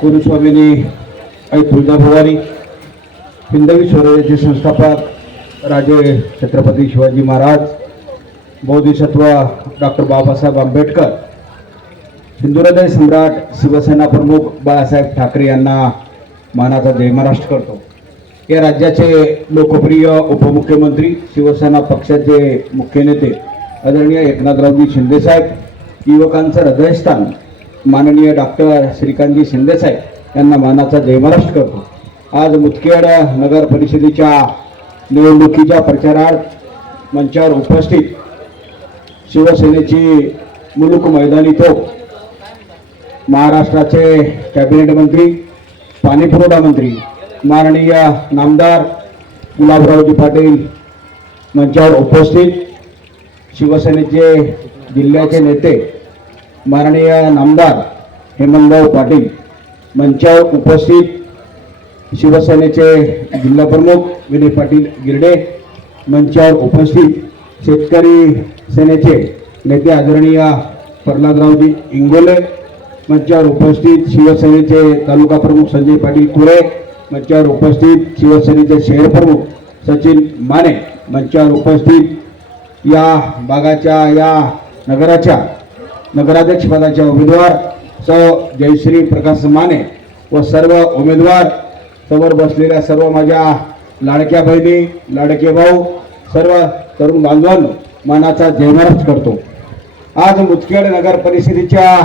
कुरुस्वामिनी आई तुळजाभवानी हिंदवी स्वराज्याचे संस्थापक राजे छत्रपती शिवाजी महाराज बौद्धिसत्व डॉक्टर बाबासाहेब आंबेडकर हिंदुहृदय सम्राट शिवसेना प्रमुख बाळासाहेब ठाकरे यांना मानाचा जय महाराष्ट्र करतो. या राज्याचे लोकप्रिय उपमुख्यमंत्री शिवसेना पक्षाचे मुख्य नेते आदरणीय एकनाथरावजी शिंदेसाहेब युवकांचं हृदयस्थान माननीय डॉक्टर श्रीकांतजी शिंदेसाहेब यांना मानाचा जयमहाराष्ट्र करतो. आज मुतखेड नगर परिषदेच्या निवडणुकीच्या प्रचारार्थ मंचावर उपस्थित शिवसेनेची मुलुक मैदानी तोप महाराष्ट्राचे कॅबिनेट मंत्री पाणीपुरवठा मंत्री माननीय नामदार गुलाबरावजी पाटील मंचावर उपस्थित शिवसेनेचे जिल्ह्याचे नेते माननीय नामदार हेमंतभाऊ पाटील मंचावर उपस्थित शिवसेनेचे जिल्हाप्रमुख विनय पाटील गिरडे मंचावर उपस्थित शेतकरी सेनेचे नेते आदरणीय प्रल्हादरावजी इंगोले मंचावर उपस्थित शिवसेनेचे तालुका प्रमुख संजय पाटील कुळे मंचावर उपस्थित शिवसेनेचे शहर प्रमुख सचिन माने मंचावर उपस्थित या भागाच्या या नगराच्या नगराध्यक्ष पदाचे उमेदवार सौ जयश्री प्रकाश माने व सर्व उमेदवार समोर बसलेल्या सर्व माझ्या लाडक्या बहिणी लाडके भाऊ सर्व तरुण बांधवांनो मानाचा जयमाराज करतो. आज मुदखेड नगर परिषदेच्या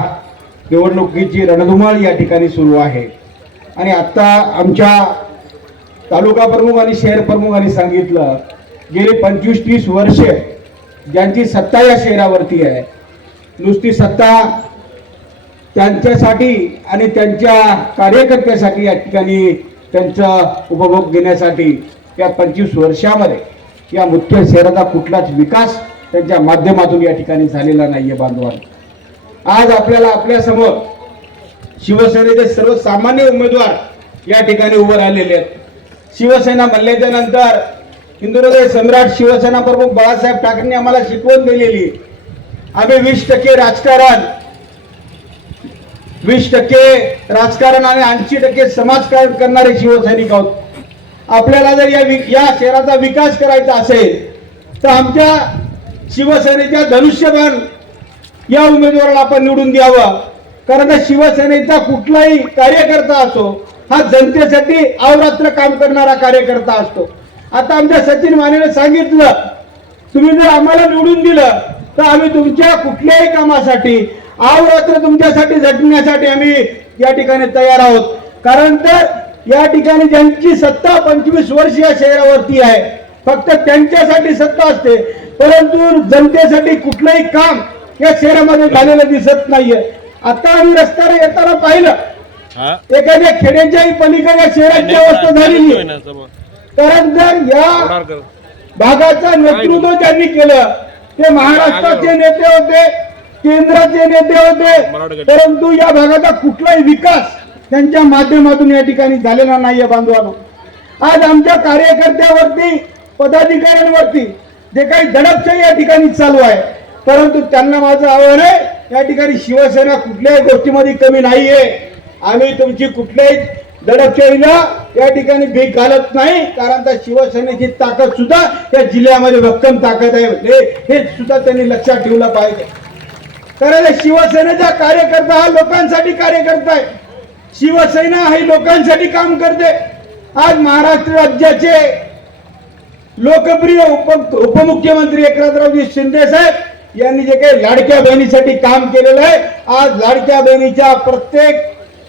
निवडणुकीची रणधुमाळ या ठिकाणी सुरू आहे. आणि आत्ता आमच्या तालुका प्रमुख आणि शहर प्रमुखांनी सांगितलं गेली पंचवीस तीस वर्ष ज्यांची सत्ता या शहरावरती आहे नुसती सत्ता त्यांच्यासाठी आणि त्यांच्या कार्यकर्त्यासाठी या ठिकाणी त्यांचा उपभोग घेण्यासाठी या पंचवीस वर्षामध्ये या मुख्य शहराचा कुठलाच विकास त्यांच्या माध्यमातून या ठिकाणी झालेला नाहीये बांधवांनो. आज आपल्याला आपल्यासमोर शिवसेनेचे सर्वसामान्य उमेदवार या ठिकाणी उभे राहिलेले आहेत. शिवसेना म्हणल्याच्या नंतर हिंदुहृदय सम्राट शिवसेना प्रमुख बाळासाहेब ठाकरेंनी आम्हाला शिकवण दिलेली आम्ही वीस टक्के राजकारण. वीस टक्के राजकारण आणि ऐंशी टक्के समाजकारण करणारे शिवसैनिक आहोत. आपल्याला जर या या शहराचा विकास करायचा असेल तर आमच्या शिवसेनेच्या धनुष्यबाण या उमेदवाराला आपण निवडून द्यावं. कारण शिवसेनेचा कुठलाही कार्यकर्ता असो हा जनतेसाठी अवरात्र काम करणारा कार्यकर्ता असतो. आता आमच्या सचिन मानेने सांगितलं तुम्ही जर आम्हाला निवडून दिलं तर आम्ही तुमच्या कुठल्याही कामासाठी अवरात्र तुमच्यासाठी झटण्यासाठी आम्ही या ठिकाणी तयार आहोत कारण तर या ठिकाणी ज्यांची सत्ता पंचवीस वर्ष या शहरावरती आहे फक्त त्यांच्यासाठी सत्ता असते परंतु जनतेसाठी कुठलंही काम या शहरामध्ये झालेलं दिसत नाहीये आता आम्ही रस्त्याने येताना पाहिलं हा एखाद्या खेड्याच्याही पलीकडे शहराची अवस्था झालेली कारण जर या भागाचं नेतृत्व ज्यांनी केलं ते महाराष्ट्राचे नेते होते केंद्राचे नेते होते परंतु या भागाचा कुठलाही विकास त्यांच्या माध्यमातून या ठिकाणी झालेला नाहीये बांधवानो. आज आमच्या कार्यकर्त्यावरती पदाधिकाऱ्यांवरती जे काही दडपशाही या ठिकाणी चालू आहे परंतु त्यांना माझं आव्हान आहे या ठिकाणी शिवसेना कुठल्याही गोष्टीमध्ये कमी नाहीये. आम्ही तुमची कुठल्याही दडपशाहीला या ठिकाणी भीक घालत नाही कारण त्या शिवसेनेची ताकद सुद्धा या जिल्ह्यामध्ये भक्कम ताकद आहे हे- सुद्धा त्यांनी लक्षात ठेवलं पाहिजे. कारण शिवसेनेचा कार्यकर्ता हा लोकांसाठी कार्यकर्ता आहे. शिवसेना ही लोकांसाठी काम करते. आज महाराष्ट्र राज्याचे लोकप्रिय उप उपमुख्यमंत्री एकनाथरावजी शिंदे साहेब यांनी जे काही लाडक्या बहिणीसाठी काम केलेलं आहे आज लाडक्या बहिणीच्या प्रत्येक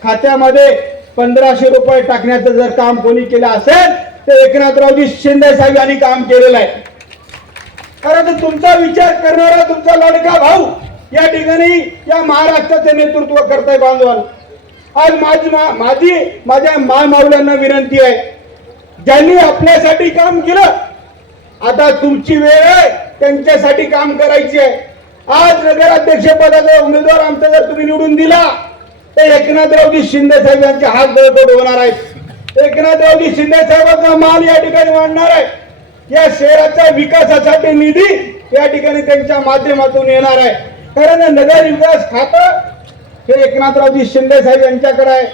खात्यामध्ये पंधराशे रुपये टाकण्याचं जर काम कोणी केलं असेल तर एकनाथरावजी शिंदे साहेब यांनी काम केलेलं आहे. कारण तर तुमचा विचार करणारा तुमचा लडका भाऊ या ठिकाणी या महाराष्ट्राचे नेतृत्व करताय बांधवाल आज माझी मा- माझी माझ्या मामावल्यांना विनंती आहे ज्यांनी आपल्यासाठी काम केलं आता तुमची वेळ आहे त्यांच्यासाठी काम करायची आहे. आज नगराध्यक्ष पदाचा उमेदवार आमचा जर तुम्ही निवडून दिला तर एकनाथरावजी शिंदे साहेब यांचे हात बळकट होणार आहेत. एकनाथरावजी शिंदे साहेबांचा माल या ठिकाणी वाढणार आहे. या शहराच्या विकासासाठी निधी या ठिकाणी त्यांच्या माध्यमातून येणार आहे. कारण नगर विकास खातं हे एकनाथरावजी शिंदे साहेब यांच्याकडे आहे.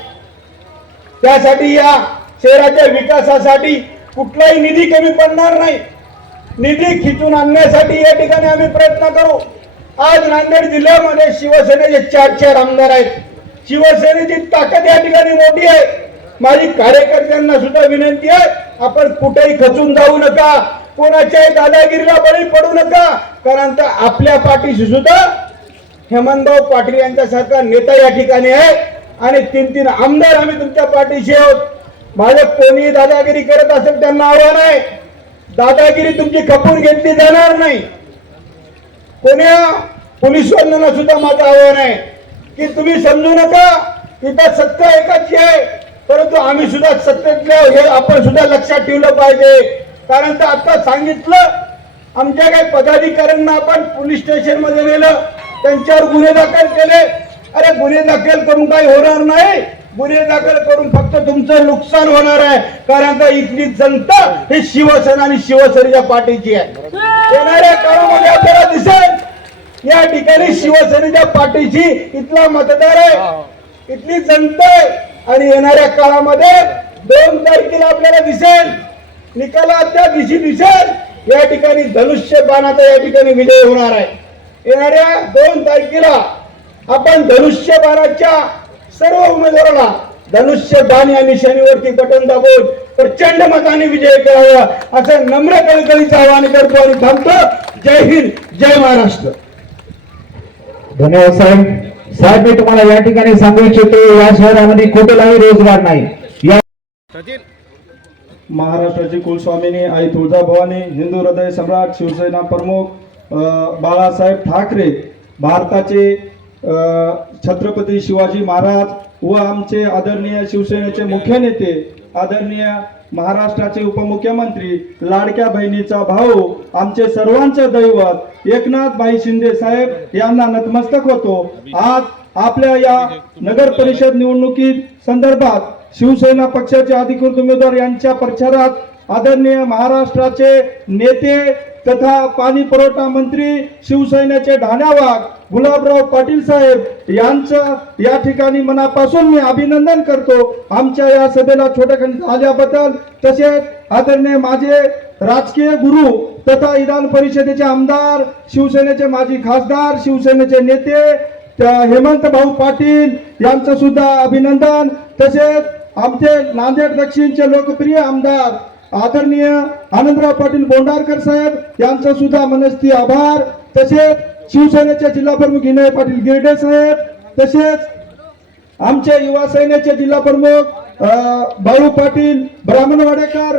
त्यासाठी या शहराच्या विकासासाठी कुठलाही निधी कमी पडणार नाही. निधी खिचून आणण्यासाठी या ठिकाणी आम्ही प्रयत्न करू. आज नांदेड जिल्ह्यामध्ये शिवसेनेचे चार चार आमदार आहेत. शिवसेनेची ताकद या ठिकाणी मोठी आहे. माझी कार्यकर्त्यांना सुद्धा विनंती आहे आपण कुठेही खचून जाऊ नका. कोणाच्याही दादागिरीला बळी पडू नका. कारण तर आपल्या पाठीशी सुद्धा हेमंतराव पाटील यांच्यासारखा नेता या ठिकाणी आहे. आणि तीन तीन आमदार आम्ही तुमच्या पाठीशी आहोत. माझं कोणी दादागिरी करत असेल त्यांना आव्हान आहे. दादागिरी तुमची खपून घेतली जाणार नाही. कोण्या पोलिसवाल्यांना सुद्धा माझं आव्हान आहे. की तुम्ही समजू नका इथं सत्य एकाची आहे परंतु आम्ही सुद्धा सत्तेतले हे आपण सुद्धा लक्षात ठेवलं पाहिजे. कारण तर आता सांगितलं आमच्या काही पदाधिकाऱ्यांना आपण पोलीस स्टेशनमध्ये नेलं त्यांच्यावर गुन्हे दाखल केले. अरे गुन्हे दाखल करून काही होणार नाही. गुन्हे दाखल करून फक्त तुमचं नुकसान होणार आहे. कारण का इथली जनता ही शिवसेना आणि शिवसेनेच्या पाठीची आहे. येणाऱ्या काळामध्ये आपल्याला दिसेल. या ठिकाणी शिवसेनेच्या पाठीची इथला मतदार आहे. इथली जनता आहे. आणि येणाऱ्या काळामध्ये दोन तारखेला आपल्याला दिसेल. निकाला त्या दिवशी दिसेल. या ठिकाणी धनुष्य बाणाचा या ठिकाणी विजय होणार आहे. येणाऱ्या दोन तारखेला आपण धनुष्य बाणाच्या सर्व उमेदवाराला धनुष्य बाण या निशाणीवरती बटन दाबून प्रचंड मताने विजय करावा असं नम्र कळकळीचं आवाहन करतो आणि थांबतो. जय हिंद जय महाराष्ट्र. धन्यवाद साहेब. साहेब मी तुम्हाला या ठिकाणी सांगू इच्छितो या शहरामध्ये कुठलाही रोजगार नाही. या महाराष्ट्राची कुलस्वामिनी आई तुळजाभवानी हिंदू हृदय सम्राट शिवसेना प्रमुख बाळासाहेब ठाकरे भारताचे छत्रपती शिवाजी महाराज व आमचे आदरणीय शिवसेनेचे मुख्य नेते आदरणीय महाराष्ट्राचे उपमुख्यमंत्री लाडक्या बहिणीचा भाऊ आमचे सर्वांचे दैवत एकनाथ भाई शिंदे साहेब यांना नतमस्तक होतो. आज आपल्या या नगर परिषद निवडणुकीत संदर्भात शिवसेना पक्षाचे अधिकृत उमेदवार यांच्या प्रचारात आदरणीय महाराष्ट्राचे नेते तथा पाणी पुरवठा मंत्री शिवसेनेचे ढाण्यावाग गुलाबराव पाटील साहेब यांचं या ठिकाणी मनापासून मी अभिनंदन करतो. आमच्या या सभेला छोट्याखंडीत आल्याबद्दल तसेच आदरणीय माझे राजकीय गुरु तथा विधान परिषदेचे आमदार शिवसेनेचे माजी खासदार शिवसेनेचे नेते त्या हेमंत भाऊ पाटील यांचं सुद्धा अभिनंदन. तसेच आमचे नांदेड दक्षिणचे लोकप्रिय आमदार आदरणीय आनंदराव पाटील बोंडारकर साहेब यांचा सुद्धा मनस्ती आभार. तसेच शिवसेनेचे जिल्हा प्रमुख विनय पाटील गिरडे साहेब तसेच आमचे युवा सेनेचे जिल्हा प्रमुख बाळू पाटील ब्राह्मणवाडेकर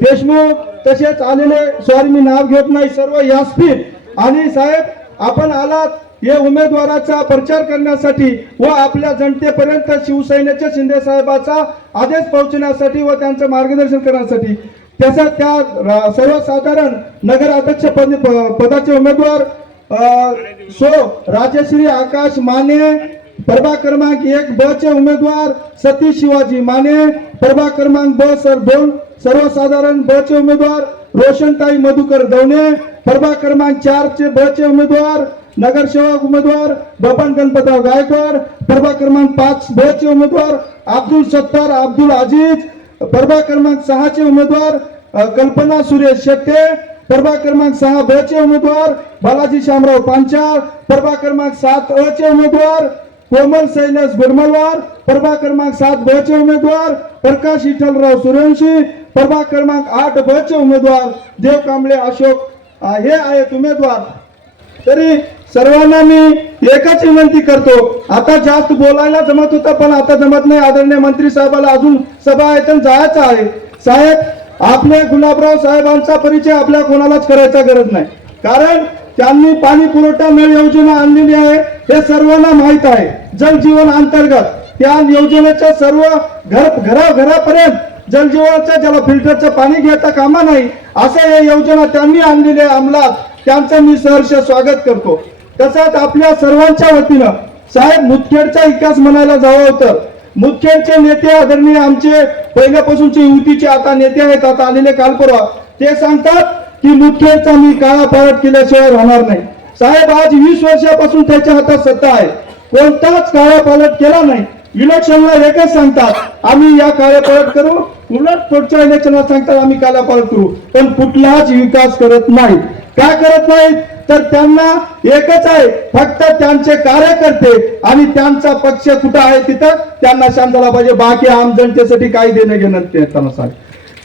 देशमुख तसेच आलेले सॉरी मी नाव घेत नाही सर्व यासपीठ आणि साहेब आपण आलात हे उमेदवाराचा प्रचार करण्यासाठी व आपल्या जनतेपर्यंत शिवसेनेच्या शिंदे साहेबाचा आदेश पोहोचण्यासाठी व त्यांचं मार्गदर्शन करण्यासाठी त्याचा त्या सर्वसाधारण नगर अध्यक्ष पद पदाचे उमेदवार सो राजश्री आकाश माने प्रभाग क्रमांक एक ब चे उमेदवार सतीश शिवाजी माने प्रभाग क्रमांक ब सर दोन सर्वसाधारण ब चे उमेदवार रोशनताई मधुकर दवणे प्रभाग क्रमांक चार चे ब चे उमेदवार नगरसेवक उमेदवार बबन गणपतराव गायकवाड प्रभाग क्रमांक पाच ब चे उमेदवार अब्दुल सत्तार अब्दुल अजीज प्रभाग क्रमांक सहाचे उमेदवार कल्पना सुरेश शेट्टे प्रभाग क्रमांक सहा ब चे उमेदवार बालाजी शामराव पांचाळ प्रभाग क्रमांक सात अ चे उमेदवार कोमल शैलेश गुरमलवार प्रभाग क्रमांक सात ब चे उमेदवार प्रकाश विठ्ठलराव सूर्यवंशी प्रभाग क्रमांक आठ ब चे उमेदवार देव कांबळे अशोक हे आहेत उमेदवार. तरी सर्वांना मी एकच विनंती करतो आता जास्त बोलायला जमत होता पण आता जमत नाही. आदरणीय मंत्री साहेबाला अजून सभा आयतन जायचं आहे. साहेब आपले गुलाबराव साहेबांचा परिचय आपल्या कोणालाच करायचा गरज नाही. कारण त्यांनी पाणी पुरवठा मेळ योजना आणलेली आहे हे सर्वांना माहीत आहे. जलजीवन अंतर्गत त्या योजनेच्या सर्व घर घराघरापर्यंत जलजीवनाचं ज्याला फिल्टरचं पाणी घेता कामा नाही असं या योजना त्यांनी आणलेल्या अंमलात. त्यांचं मी सहर्ष स्वागत करतो. तसंच आपल्या सर्वांच्या वतीनं साहेब मुदखेडचा विकास म्हणायला जावं होतं. मुदखेडचे नेते आदरणीय आमचे पहिल्यापासूनचे युतीचे आता नेते आहेत आता आलेले काल परवा. ते सांगतात की मुदखेडचा मी काळा पारट केल्याशिवाय राहणार नाही. साहेब आज वीस वर्षापासून त्याच्या हातात सत्ता आहे. कोणताच काळा पालट केला नाही. इलेक्शनला एकच सांगतात आम्ही या काळापालट करू उलट पुढच्या इलेक्शनला सांगतात आम्ही काळापालट करू. पण कुठलाच विकास करत नाहीत. का करत नाहीत? तर त्यांना एकच आहे फक्त त्यांचे कार्यकर्ते आणि त्यांचा पक्ष कुठं आहे तिथं त्यांना शांत पाहिजे. बाकी आम जनतेसाठी काही देणं घेणं ते त्यांना सांग.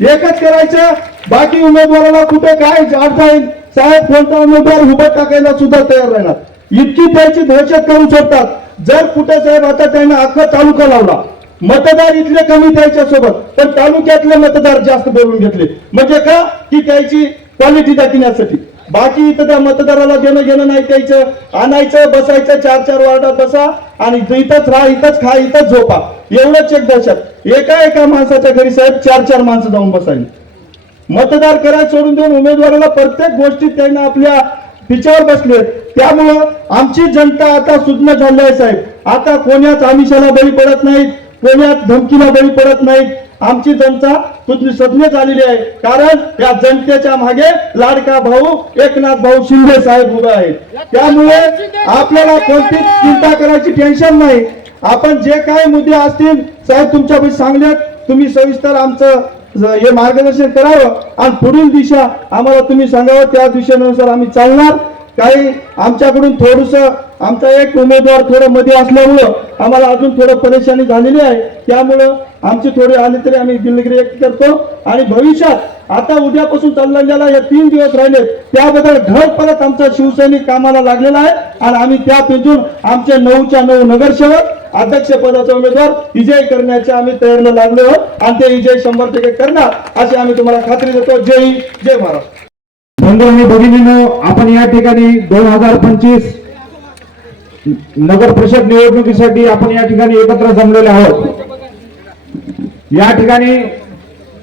एकच करायचं बाकी उमेदवाराला कुठे काय अडथळा येईल साहेब कोणता उमेदवार उभं टाकायला सुद्धा तयार राहणार? इतकी त्याची दहशत करू शकतात जर कुठे साहेब आता त्यांना अख्खा तालुका लावला मतदार इथले कमी त्याच्या सोबत पण तालुक्यातले मतदार जास्त बोलून घेतले. म्हणजे का? की त्याची क्वालिटी दाखवण्यासाठी. बाकी इथं त्या मतदाराला घेणं घेणं नाही त्याचं. आणायचं बसायचं चार चार वार्डात बसा आणि इथंच राहा इथंच खा इथंच झोपा. एवढंच एक दहशत एका एका माणसाच्या घरी साहेब चार चार माणसं जाऊन बसायला. मतदार करायला सोडून देऊन उमेदवाराला प्रत्येक गोष्टीत त्यांना आपल्या पिच्यावर बसले. त्यामुळं आमची जनता आता सुज्ञ झाली आहे साहेब. आता कोण्याच आमिषाला बळी पडत नाहीत. कोण्याच धमकीला बळी पडत नाहीत. आमची जनता तुझी सज्ञ झालेली आहे. कारण या जनतेच्या मागे लाडका भाऊ एकनाथ भाऊ शिंदे साहेब उभे आहेत. त्यामुळे आपल्याला कोणतीच चिंता करायची टेन्शन नाही. आपण जे काही मुद्दे असतील साहेब तुमच्या सांगण्यात तुम्ही सविस्तर आमचं हे मार्गदर्शन करावं. आणि पुढील दिशा आम्हाला तुम्ही सांगावं. त्या दिशेनुसार आम्ही चालणार. काही आमच्याकडून थोडस आमचा एक उमेदवार थोडं मध्ये असल्यामुळं आम्हाला अजून थोडं परेशानी झालेली आहे. त्यामुळं आमची थोडी आली तरी आम्ही दिलगिरी व्यक्त करतो. आणि भविष्यात आता उद्यापासून चाललेला या तीन दिवस राहिले त्याबद्दल घर परत आमचा शिवसैनिक कामाला लागलेला आहे. आणि आम्ही त्या पेजून आमचे नऊच्या नऊ नगरसेवक अध्यक्ष पदाचा उमेदवार विजय करण्याच्या आम्ही तयारीला लागलो आणि ते विजय शंभर टक्के करणार अशी आम्ही तुम्हाला खात्री देतो. जय हिंद जय महाराष्ट्र बंधू आणि भगिनीनो आपण या ठिकाणी दोन हजार पंचवीस नगर परिषद निवडणुकीसाठी आपण या ठिकाणी एकत्र जमलेले आहोत. या ठिकाणी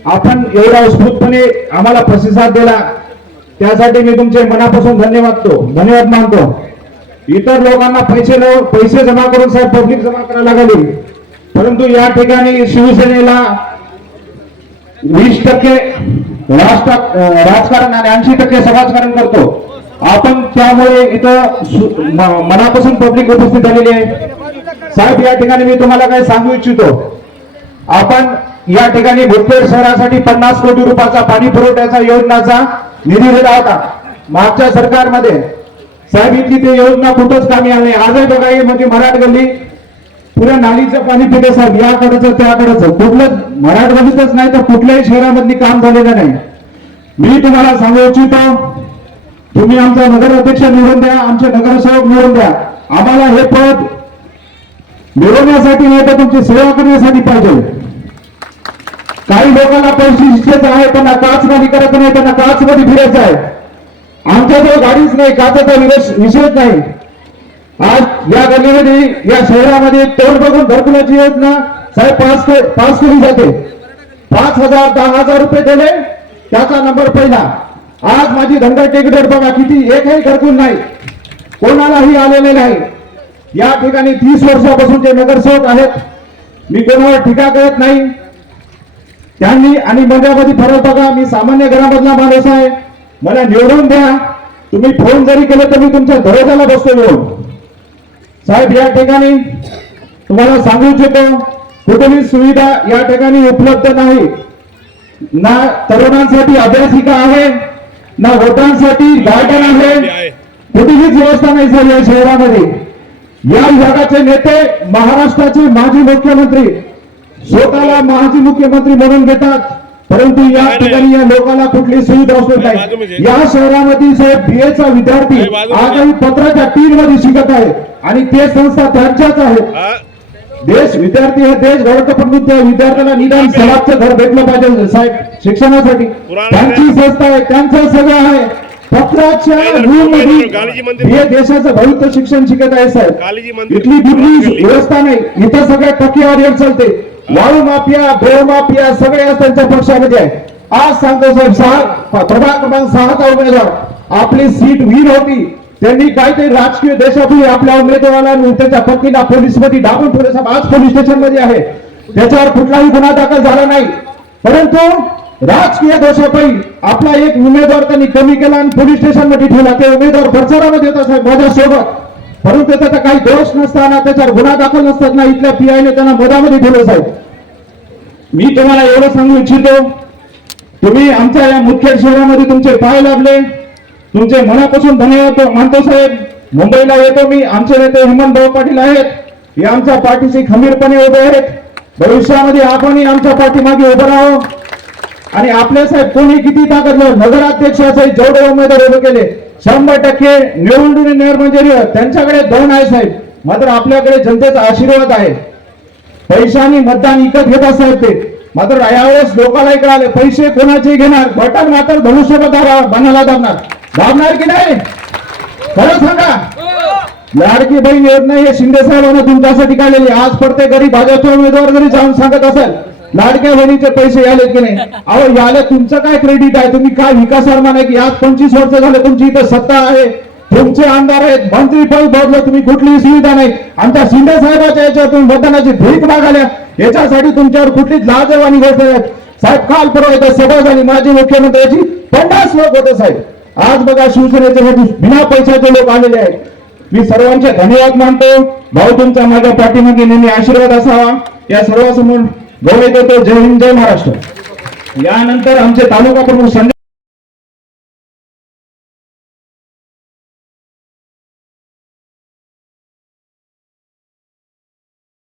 आपण एवढा उत्स्फूर्तपणे आम्हाला प्रतिसाद दिला. त्यासाठी मी तुमचे मनापासून धन्यवाद तो धन्यवाद मानतो. इतर लोकांना पैसे न- पैसे जमा करून साहेब पब्लिक जमा करायला लागली. परंतु या ठिकाणी शिवसेनेला वीस टक्के राष्ट्र राजकारण आणि ऐंशी टक्के समाजकारण करतो. आपण त्यामुळे इथं मनापासून पब्लिक उपस्थित झालेली आहे. साहेब या ठिकाणी मी तुम्हाला काय सांगू इच्छितो. आपण या ठिकाणी मुदखेड शहरासाठी पन्नास कोटी रुपयाचा पाणी पुरवठ्याचा योजनाचा निधी दिला होता. मागच्या सरकारमध्ये. साहेब इथली ते योजना कुठंच कामी आली आजही बघा म्हणजे मराठ गल्ली पुऱ्या नालीचं पाणी पिते साहेब याकडचं त्याकडचं. कुठलं मराठवाडीतच नाही तर कुठल्याही शहरामधली काम झालेलं नाही. मी तुम्हाला सांगू इच्छितो तुम्ही आमचा नगर अध्यक्ष निवडून द्या आमचे नगरसेवक निवडून द्या. आम्हाला हे पद मिळवण्यासाठी नाही तर तुमची सेवा करण्यासाठी पाहिजे. काही लोकांना पैसे इच्छेच आहे त्यांना काचमध्ये करायचं नाही त्यांना काचमध्ये फिरायचं आहे. आमच्याजवळ गाडीच नाही काचाचा विषय विषयच नाही. आज या गल्लीमध्ये या शहरामध्ये तोंड बघून घरकुलाची योजना साहेब पास पास केली जाते पाच हजार दहा हजार रुपये दिले. त्याचा नंबर पहिला. आज माझी धंदा टेकडर बघा किती एकही घरकुल नाही. कोणालाही आलेले नाही. या ठिकाणी तीस वर्षापासून जे नगरसेवक आहेत मी कोणावर टीका करत नाही. त्यांनी आणि माझ्यामध्ये फरक बघा. मी सामान्य घरामधला माणूस आहे. मला निवडून द्या. तुम्ही फोन जरी केले तर मी तुमच्या दरोजाला बसतो येऊन साहेब या ठिकाणी तुम्हाला सांगू इच्छितो कुठली सुविधा या ठिकाणी उपलब्ध नाही. ना तरुणांसाठी अभ्यासिका आहे ना वोटांसाठी गार्डन आहे कुठलीच व्यवस्था नाही सर या शहरामध्ये. या विभागाचे नेते महाराष्ट्राचे माजी मुख्यमंत्री स्वतःला माजी मुख्यमंत्री म्हणून घेतात. परंतु या ठिकाणी या लोकांना कुठली सुविधा असत नाही या शहरामधील साहेब बीएचा विद्यार्थी आजही पत्राच्या तीन मध्ये शिकत आहे. आणि ते संस्था त्यांच्याच आहेत देश विद्यार्थी हे देश घडवतो पण त्या विद्यार्थ्याला निदान सलाबचं घर भेटलं पाहिजे साहेब शिक्षणासाठी. त्यांची संस्था आहे त्यांचं सगळं आहे. पत्राच्या रूममध्ये मंदिर. हे देशाचं भविष्य शिक्षण शिकत आहे साहेब. इथली कुठली व्यवस्था नाही. इथं सगळ्या टक्केवारीवर चालते. वाळू माफिया बेळ माफिया सगळे त्यांच्या पक्षामध्ये आज सांगतो साहेब सहा प्रभाग क्रमांक सहाचा उमेदवार. आपली सीट वीर होती. त्यांनी काहीतरी राजकीय देशातून आपल्या उमेदवाराला त्याच्या पत्नीला पोलीसमध्ये डाबून ठेवले. साहेब आज पोलीस स्टेशनमध्ये आहे. त्याच्यावर कुठलाही गुन्हा दाखल झाला नाही. परंतु राजकीय दोषापायी आपला एक उमेदवार त्यांनी कमी केला आणि पोलीस स्टेशनमध्ये ठेवला. ते उमेदवार प्रचारामध्ये होता साहेब माझ्यासोबत. परंतु त्याचा काही दोष नसताना त्याच्यावर गुन्हा दाखल नसताना इथल्या पीआयने त्यांना मधामध्ये ठेवलं साहेब. मी तुम्हाला एवढं सांगू इच्छितो तुम्ही आमच्या या मुदखेड शहरामध्ये तुमचे पाय लाभले. तुमचे मनापासून धन्यवाद मानतो साहेब. मुंबईला येतो मी आमचे नेते हेमंतभाऊ पाटील आहेत. हे आमच्या पाठीशी खंबीरपणे उभे आहेत. भविष्यामध्ये आपणही आमच्या पाठीमागे उभं राहो आणि आपले साहेब कोणी किती ताकद नगराध्यक्ष असेल जेवढे उमेदवार उभे केले शंभर टक्के निवडून येणार म्हणजे त्यांच्याकडे दोन आहे साहेब. मात्र आपल्याकडे जनतेचा आशीर्वाद आहे. पैशाने मतदान विकत घेत असतात ते. मात्र यावेळेस लोकांना कळाले पैसे कोणाचे घेणार? बटन मात्र धनुष्यपदार बनायला दाबणार दाबणार की नाही? खरं सांगा. लाडकी बहीण योजना हे शिंदे साहेबांना तुमच्यासाठी काढलेली आज पडते गरीब भाजपचे उमेदवार जरी जाऊन सांगत असेल लाडक्या बहिणीचे पैसे आलेत की नाही? अहो याला तुमचं काय क्रेडिट आहे? तुम्ही काय विकास म्हणा की आज पंचवीस वर्ष झाले तुमची इथं सत्ता आहे. तुमचे आमदार आहेत. मंत्री पद तुम्ही कुठलीही सुविधा नाही. आमच्या शिंदे साहेबाच्या याच्यावर तुम्ही मतदानाची भीक मागाल्या याच्यासाठी तुमच्यावर कुठलीच लाजवानी गोष्ट आहे साहेब काल परवा इथं सभा झाली माजी मुख्यमंत्र्याची पन्नास लोक होते साहेब. आज बघा शिवसेनेच्यासाठी बिना पैशाचे लोक आलेले आहेत. मी सर्वांचे धन्यवाद मानतो. भाऊ तुमचा माझ्या पाठीमागे नेहमी आशीर्वाद असावा. या सर्वांसमोर गौरव देतो जय हिंद जय महाराष्ट्र. यानंतर आमचे तालुका प्रमुख संजय